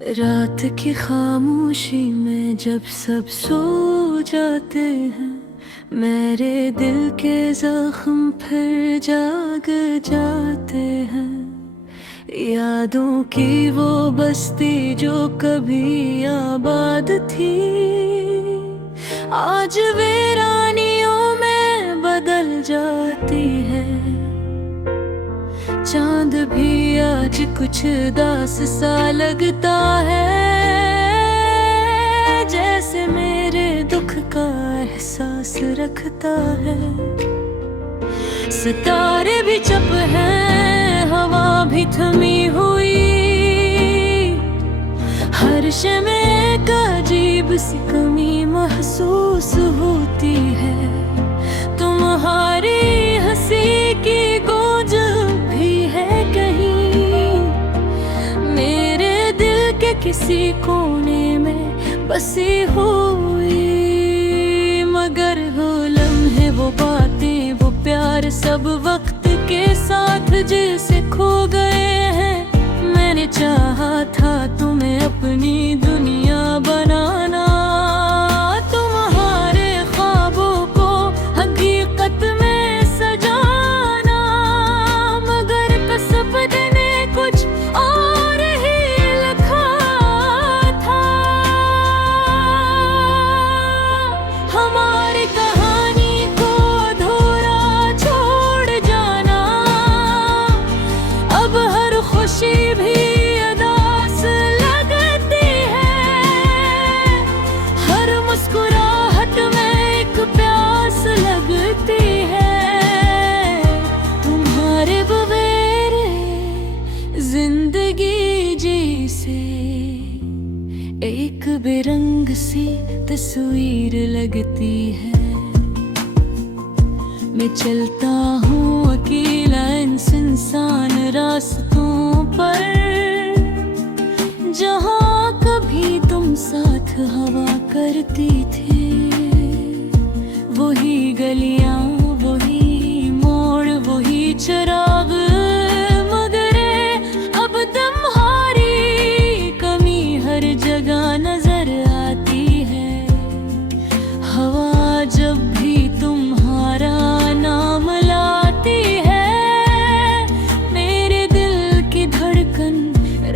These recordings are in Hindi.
रात की खामोशी में जब सब सो जाते हैं, मेरे दिल के जख्म फिर जाग जाते हैं। यादों की वो बस्ती जो कभी आबाद थी, आज वीरानियों में बदल जाती है। चांद भी आज कुछ उदास सा लगता है, जैसे मेरे दुख का एहसास रखता है। सितारे भी चुप हैं, हवा भी थमी हुई, हर शय में एक अजीब सी कमी महसूस होती है। तुम्हारी हंसी की गूंज भी है कहीं मेरे दिल के किसी कोने में बसी हुई। मगर वो लम्हे, वो बातें, वो प्यार सब वक्त के साथ जैसे खो गए हैं। मैंने चाहा था तुम्हें अपनी दुनिया बनाना, तुम्हारे ख्वाबों को हकीकत में सजाना, मगर किस्मत ने कुछ और ही लिखा था। हमारी कहानी को अधूरा छोड़ जाना, अब हर खुशी भी उदास लगती है, हर मुस्कुराहट में एक प्यास लगती है। तुम्हारे बगैर जिंदगी जैसे एक बेरंग सी तस्वीर लगती है। मैं चलता हूँ अकेला इन सुनसान रास्तों पर, जहाँ कभी तुम साथ हवा करती थी। वही गलियाँ, वही मोड़, वही चिराग, मगर अब तुम्हारी कमी हर जगह नजर आती है। हवा जब भी तुम्हारा नाम लाती है, मेरे दिल की धड़कन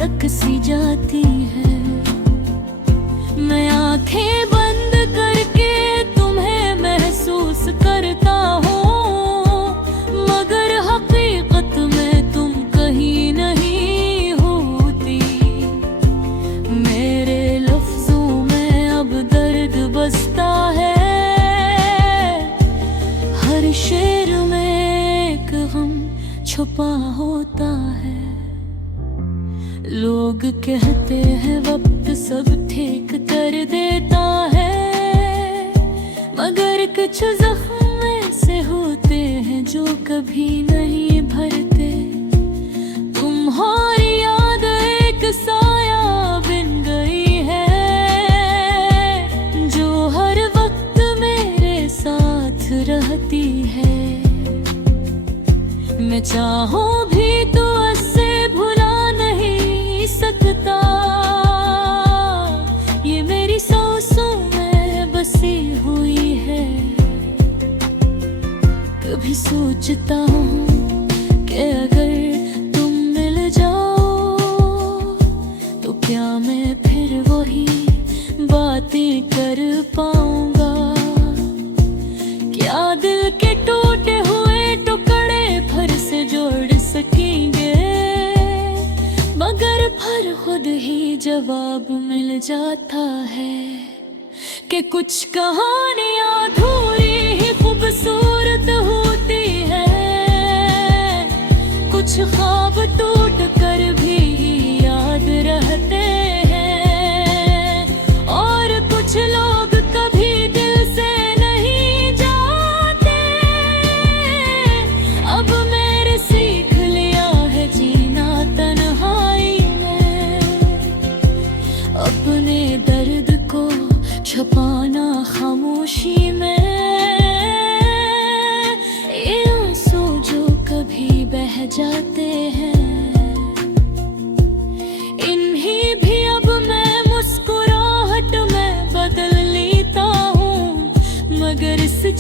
रक सी जाती है। मैं आंखें बंद करके तुम्हें महसूस करता हूँ, मगर हकीकत में तुम कहीं नहीं होती। मेरे लफ्जों में अब दर्द बसता है, हर शेर में एक गम छुपा होता है। लोग कहते हैं वक्त सब ठीक कर देता है, मगर कुछ जख्म ऐसे होते हैं जो कभी नहीं भरते। तुम्हारी याद एक साया बन गई है, जो हर वक्त मेरे साथ रहती है। मैं चाहूं भी तो उससे भुला नहीं सकता, ये मेरी सांसों में बसी हुई है। कभी सोचता हूँ कि अगर तुम मिल जाओ, तो क्या मैं फिर वही बातें कर पाऊंगा? क्या दिल के टूटे हुए टुकड़े फिर से जोड़ सकेंगे? मगर फिर खुद ही जवाब मिल जाता है कि कुछ कहानियां अधूरी ही खूबसूरत होती है, कुछ ख्वाब टूट कर भी याद रहते हैं, और कुछ लोग कभी दिल से नहीं जाते। अब मैंने सीख लिया है जीना तन्हाई में, अपने दर्द को छुपाना खामोशी में। ये आंसू जो कभी बह जाते हैं, इन्हीं भी अब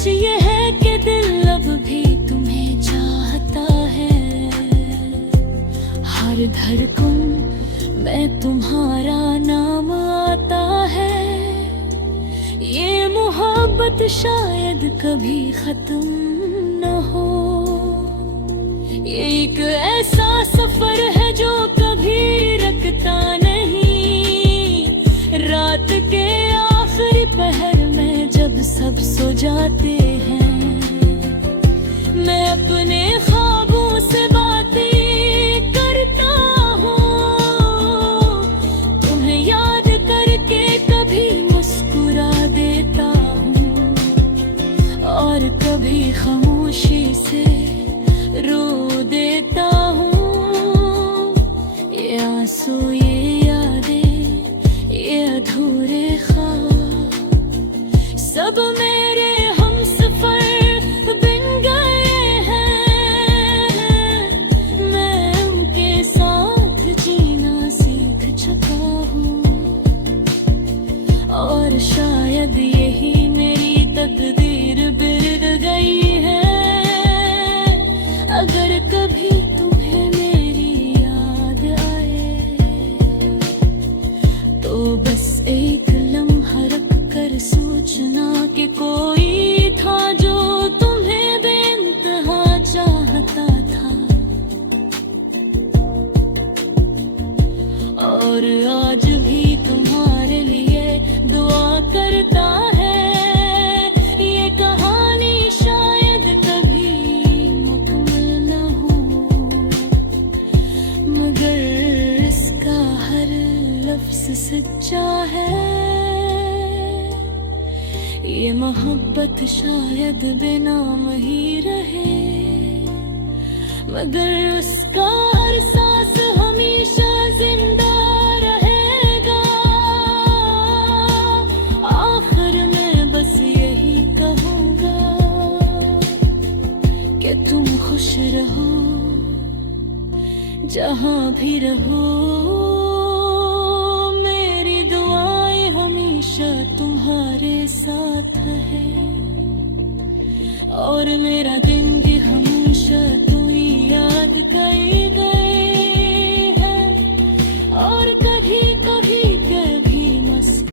सच ये है कि दिल अब भी तुम्हें चाहता है। हर धड़कन में तुम्हारा नाम आता है। ये मोहब्बत शायद कभी खत्म न हो। ये एक ऐसा सफर है जो कभी रुकता नहीं। रात के आखिरी पहर में जब सब सो जाते हैं, मैं अपने ख्वाबों से बातें करता हूँ। तुम्हें याद करके कभी मुस्कुरा देता हूँ और कभी खामोशी से रो देता हूँ। ये आंसू, ये यादें, ये अधूरे ख्वाब, सब मेरे हमसफर बन गए हैं। मैं उनके साथ जीना सीख चुका हूँ और शायद यही मेरी तकदीर बिगड़ गई है। अगर कभी तुम्हें मेरी याद आए तो बस एक लम्हा रुक कर सोचना कि कोई था जो तुम्हें बेइंतहा चाहता था। और आज भी तुम्हारे लिए दुआ करता है। ये कहानी शायद कभी मुकम्मल न हो, मगर इसका हर लफ्ज़ सच्चा है। ये मोहब्बत शायद बेनाम ही रहे, मगर उसका हर सांस हमेशा जिंदा रहेगा। आखिर में बस यही कहूँगा कि तुम खुश रहो जहाँ भी रहो। मेरी दुआएं हमेशा तुम्हारे साथ है और मेरा दिन भी हमेशा तुम्हें याद कर गए है। और कभी कभी कभी मस्कुरा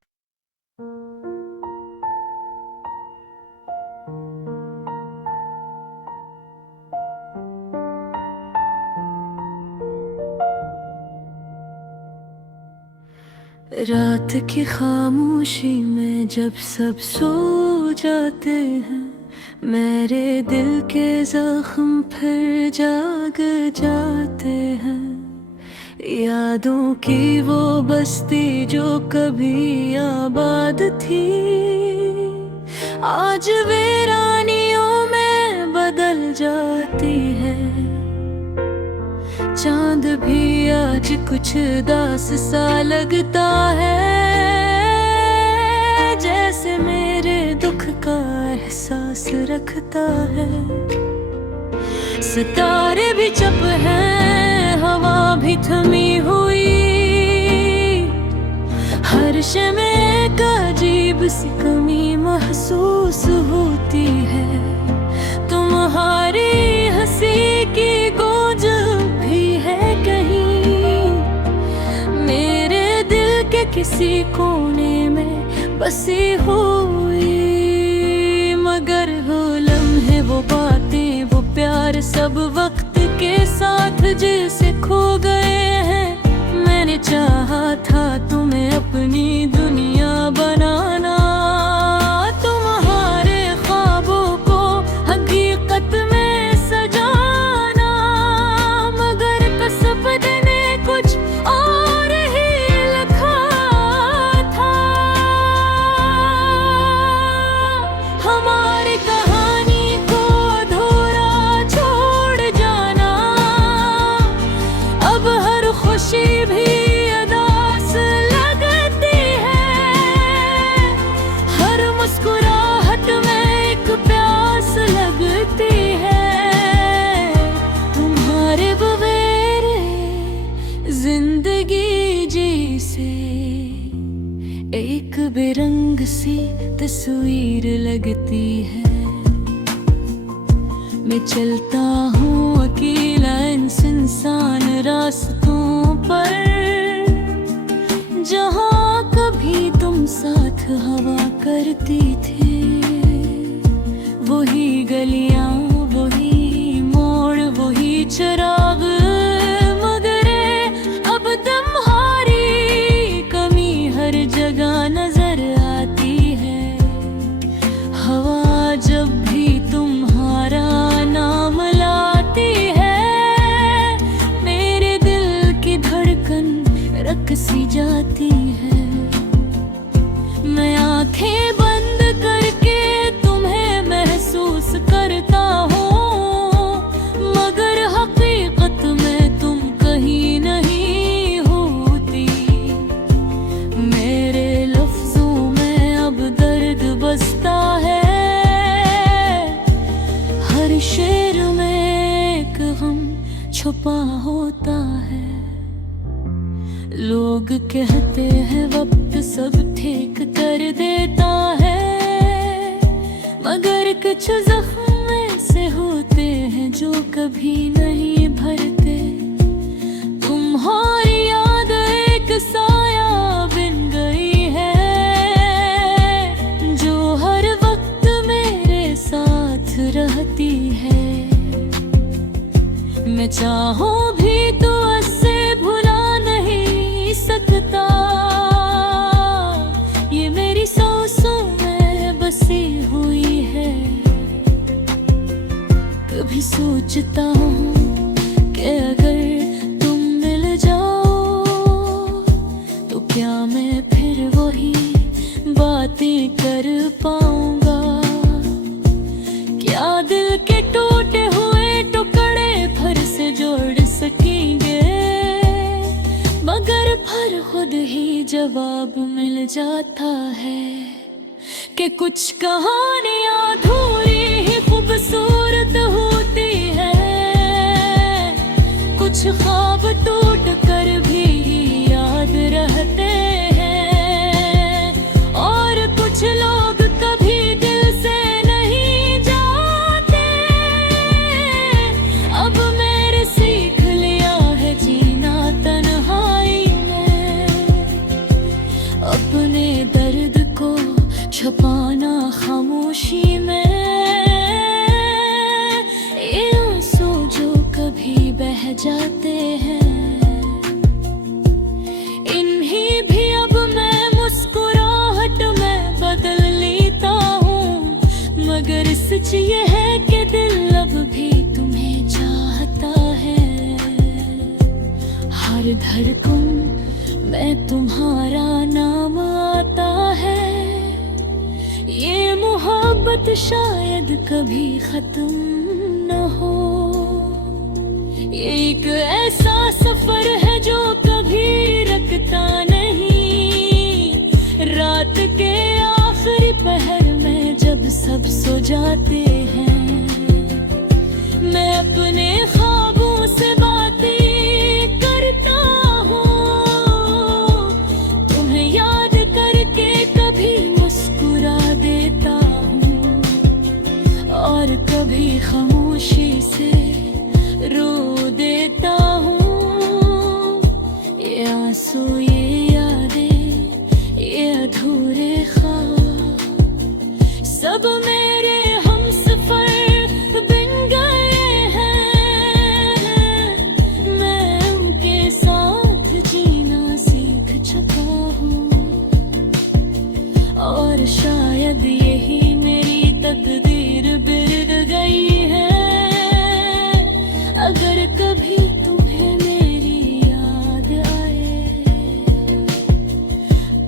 रात की खामोशी में जब सब सो जाते हैं, मेरे दिल के जख्म फिर जाग जाते हैं। यादों की वो बस्ती जो कभी आबाद थी, आज वीरानियों में बदल जाती है। चांद भी आज कुछ उदास सा लगता है, जैसे मेरे दुख का एहसास रखता है। सितारे भी चुप हैं, हवा भी थमी हुई, हर शय में एक अजीब सी कमी महसूस होती है। तुम्हारी हंसी की गूंज भी है कहीं मेरे दिल के किसी कोने में बसी हुई। मगर वो लम्हे, वो बातें, वो प्यार सब वक्त के साथ जैसे खो गए हैं। मैंने चाहा था तुम्हें अपनी दुनिया बनाना, तुम्हारे ख्वाबों को हकीकत में सजाना, मगर किस्मत ने कुछ और ही लिखा था। हमारी कहानी को अधूरा छोड़ जाना, अब हर खुशी भी उदास लगती है। हर मुस्कुराहट में एक प्यास लगती है। तुम्हारे बगैर जिंदगी जैसे एक बेरंग सी तस्वीर लगती है। मैं चलता हूँ अकेला इन सुनसान रास्तों पर, जहाँ कभी तुम साथ हवा करती थे। वही गलियाँ, वही मोड़, वही चराग, मगर अब तुम्हारी कमी हर जगह नजर आती है। हवा जब भी तुम्हारा नाम लाती है, मेरे दिल की धड़कन रक सी जाती है। मैं आंखें बंद करके तुम्हें महसूस करता हूँ, मगर हकीकत में तुम कहीं नहीं होती। मेरे लफ्जों में अब दर्द बसता है, हर शेर में एक गम छुपा होता है। लोग कहते हैं वक्त सब ठीक कर देता है, मगर कुछ जख्म ऐसे होते हैं जो कभी नहीं भरते। तुम्हारी याद एक साया बिन गई है, जो हर वक्त मेरे साथ रहती है। मैं चाहूं भी तो उससे भुला नहीं सकता, ये मेरी सांसों में बसी हुई है। कभी सोचता हूँ कि अगर तुम मिल जाओ, तो क्या मैं फिर वही बातें कर पाऊंगा? क्या दिल के टूटे हुए टुकड़े फिर से जोड़ सकेंगे? मगर फिर खुद ही जवाब मिल जाता है कि कुछ कहानियां अधूरी ही खूबसूरत होती है। कुछ ख्वाब टूट कर भी याद रहते हैं, और कुछ लोग कभी दिल से नहीं जाते। अब मैंने सीख लिया है जीना तन्हाई में, अपने दर्द को छुपाना खामोशी में। ये आंसू जो कभी बह जाते हैं, इन्हीं भी अब मैं मुस्कुराहट में बदल लेता हूँ। मगर सच ये है कि दिल अब भी तुम्हें चाहता है। हर धड़कन में तुम्हारा नाम आता है। ये मोहब्बत शायद कभी खत्म न हो। ये एक ऐसा सफर है जो कभी रुकता नहीं। रात के आखिरी पहर में जब सब सो जाते हैं, मैं अपने ख्वाबों से बातें करता हूँ। तुम्हें याद करके कभी मुस्कुरा देता हूँ, और कभी खामोशी से रो देता हूँ। ये आंसू, ये यादें, ये अधूरे ख्वाब, सब मेरे हमसफर बन गए हैं। मैं उनके साथ जीना सीख चुका हूँ, और शायद यही मेरी तकदीर बिगड़ गई है। अगर कभी तुम्हें मेरी याद आए,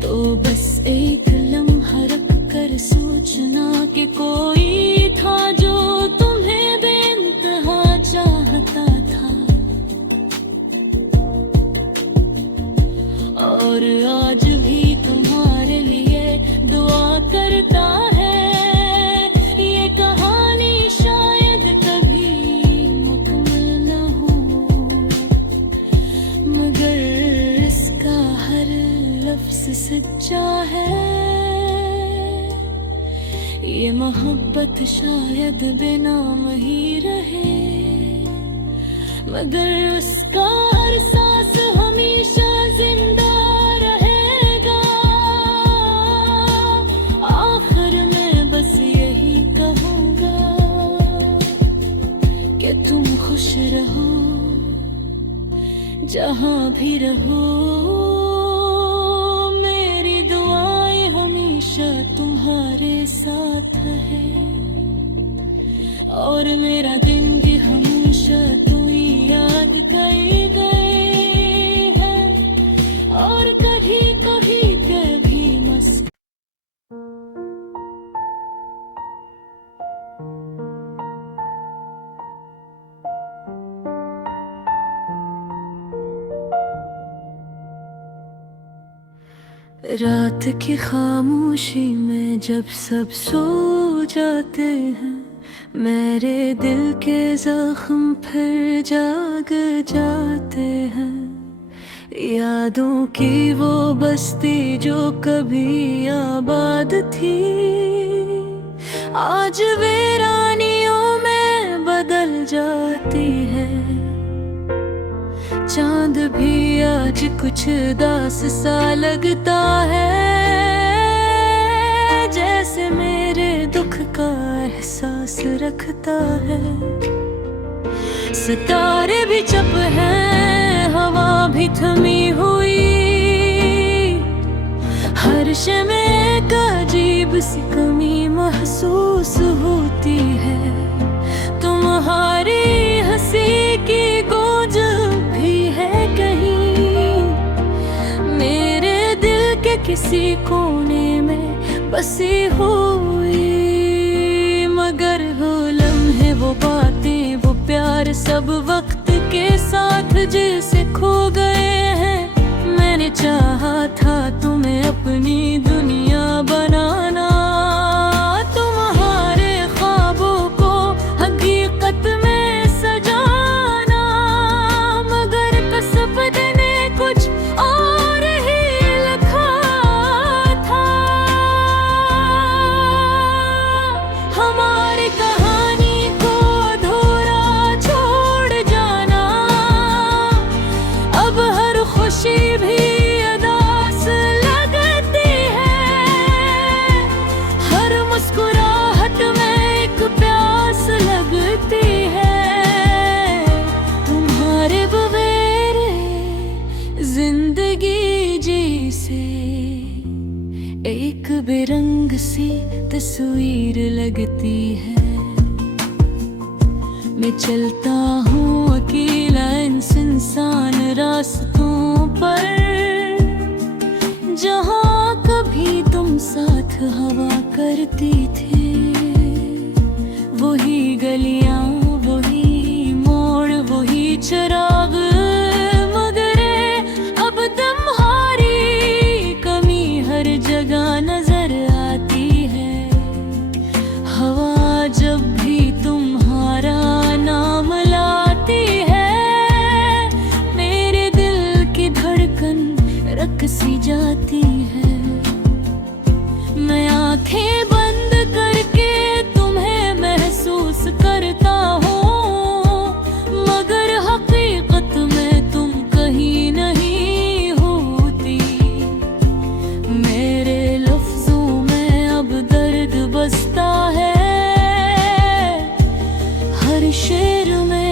तो बस एक लम्हा रख कर सोचना कि कोई था जो तुम्हें बेइंतहा चाहता था। और आज भी तुम्हारे लिए दुआ करता है। ये कहानी शायद कभी मुकम्मल न हो, मगर इसका हर लफ्ज़ सच्चा है। ये मोहब्बत शायद बेनाम ही रहे, मगर उसका हर सांस हमेशा जिंदा रहेगा। आखिर में बस यही कहूँगा कि तुम खुश रहो जहाँ भी रहो। मेरी दुआएं हमेशा तुम्हारे साथ है, और मेरा दिन भी हमेशा तुम्हें याद गए है, और कभी कभी कभी मस्क रात की खामोशी में जब सब सो जाते हैं, मेरे दिल के जख्म फिर जाग जाते हैं। यादों की वो बस्ती जो कभी आबाद थी, आज वीरानियों में बदल जाती है। चांद भी आज कुछ उदास सा लगता है, जैसे मेरे दुख का एहसास रखता है। सितारे भी चुप हैं, हवा भी थमी हुई, हर शय में एक अजीब सी कमी महसूस होती है। तुम्हारी हंसी की गूंज भी है कहीं मेरे दिल के किसी कोने में बसी हुई, मगर वो लम्हे, वो बातें, वो प्यार सब वक्त के साथ जैसे खो गए हैं। मैंने चाहा था तुम्हें अपनी दुनिया बनाना, तुम्हारे ख्वाबों को हकीकत में सजाना, मगर किस्मत ने कुछ और ही लिखा था। हमारी कहानी को अधूरा छोड़ जाना, अब हर खुशी भी उदास लगती है, हर मुस्कुराहट में एक प्यास लगती है। तुम्हारे बगैर जिंदगी जैसे एक बेरंग सी तस्वीर लगती है। मैं चलता हूँ अकेला इन सुनसान रास्तों पर, जहाँ कभी तुम साथ हवा करती थी। वही गलियाँ, वही मोड़, वही चिराग, मगर अब तुम्हारी कमी हर जगह नजर आती है। हवा जब भी तुम्हारा नाम लाती है, मेरे दिल की धड़कन रक सी जाती है। मैं आंखें बंद करके तुम्हें महसूस करता हूँ, मगर हकीकत में तुम कहीं नहीं होती। मेरे लफ्जों में अब दर्द बसता है, हर शेर में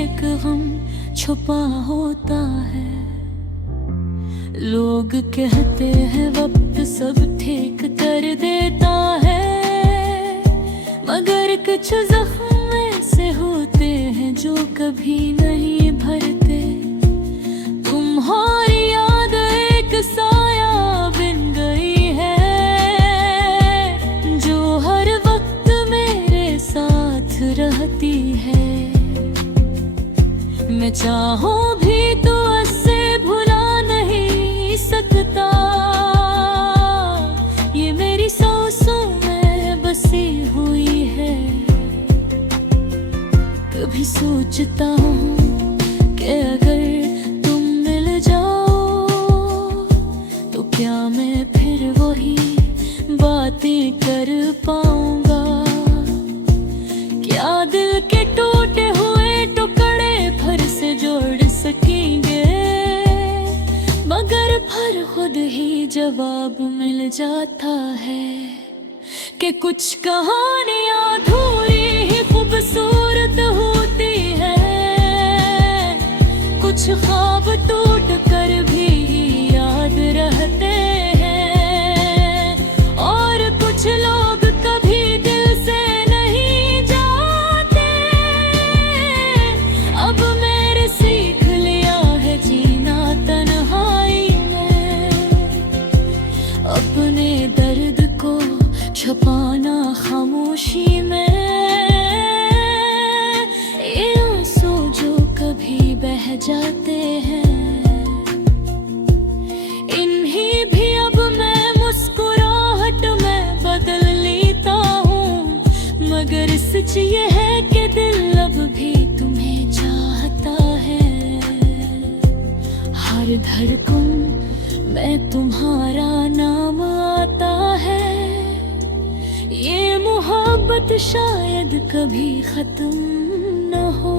एक गम छुपा होता है। लोग कहते हैं वक्त सब ठीक कर देता है, मगर कुछ जख्म ऐसे होते हैं जो कभी नहीं भरते। तुम्हारी याद एक साया बिन गई है, जो हर वक्त मेरे साथ रहती है। मैं चाहूं भी तो उससे भुला नहीं सकता, ये मेरी सांसों में बसी हुई है। कभी सोचता हूँ कि अगर तुम मिल जाओ तो क्या मैं फिर वही बातें कर पाऊंगा। क्या दिल के टूटे हुए टुकड़े फिर से जोड़ सकेंगे, मगर फिर खुद ही जवाब मिल जाता है कि कुछ कहानियां अधूरी ही खूबसूरत होती है। कुछ ख्वाब टूट कर भी याद रहते हैं, और कुछ लोग कभी दिल से नहीं जाते। अब मैंने सीख लिया है जीना तन्हाई में, अपने दर्द को छुपाना खामोशी में। ये आंसू जो कभी बह जाते हैं, इन्हीं भी अब मैं मुस्कुराहट में बदल लेता हूँ। मगर सच ये है कि दिल अब भी तुम्हें चाहता है। हर धड़कन में तुम्हारा नाम आता है। ये मोहब्बत शायद कभी खत्म न हो।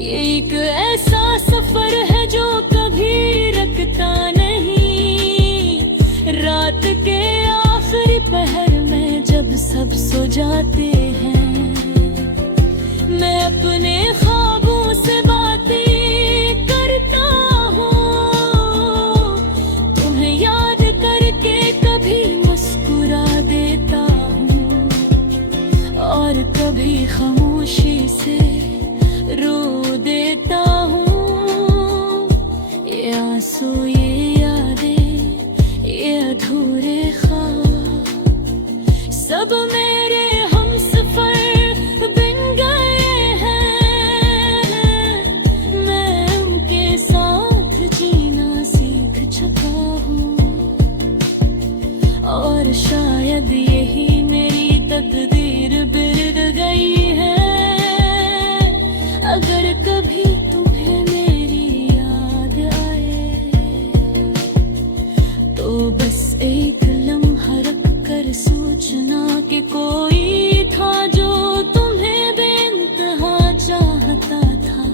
ये एक ऐसा सफर है जो कभी रुकता नहीं। रात के आखिरी पहर में जब सब सो जाते हैं, मैं अपने ख्वाबों से बातें करता हूँ। तुम्हें याद करके कभी मुस्कुरा देता हूँ, और कभी खामोशी से रो देता हूँ। ये आंसू, ये यादें, ये अधूरे ख्वाब, सब मेरे हमसफर बन गए हैं। मैं उनके साथ जीना सीख चुका हूँ, और शायद यही मेरी तकदीर बिगड़ गई है। अगर कभी तुम्हें मेरी याद आए, तो बस एक लम्हा रख कर सोचना कि कोई था जो तुम्हें बेइंतहा चाहता था।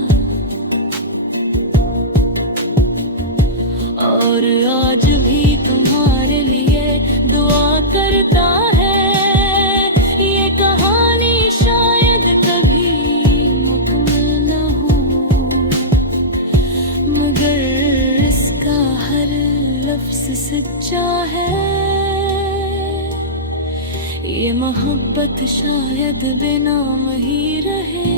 और आज भी तुम्हारे लिए दुआ करता है। ये कहानी शायद कभी मुकम्मल न हो, मगर इसका हर लफ्ज़ सच्चा है। ये मोहब्बत शायद बेनाम ही रहे,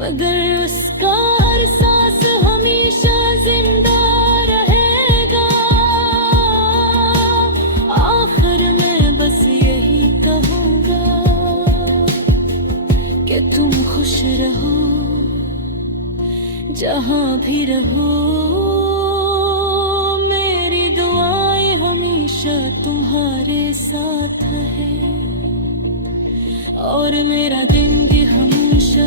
मगर उसका हर सांस हमेशा जिंदा रहेगा। आखिर में बस यही कहूँगा कि तुम खुश रहो जहाँ भी रहो। मेरी दुआएं हमेशा तुम्हारे साथ है, और मेरा दिन भी हमेशा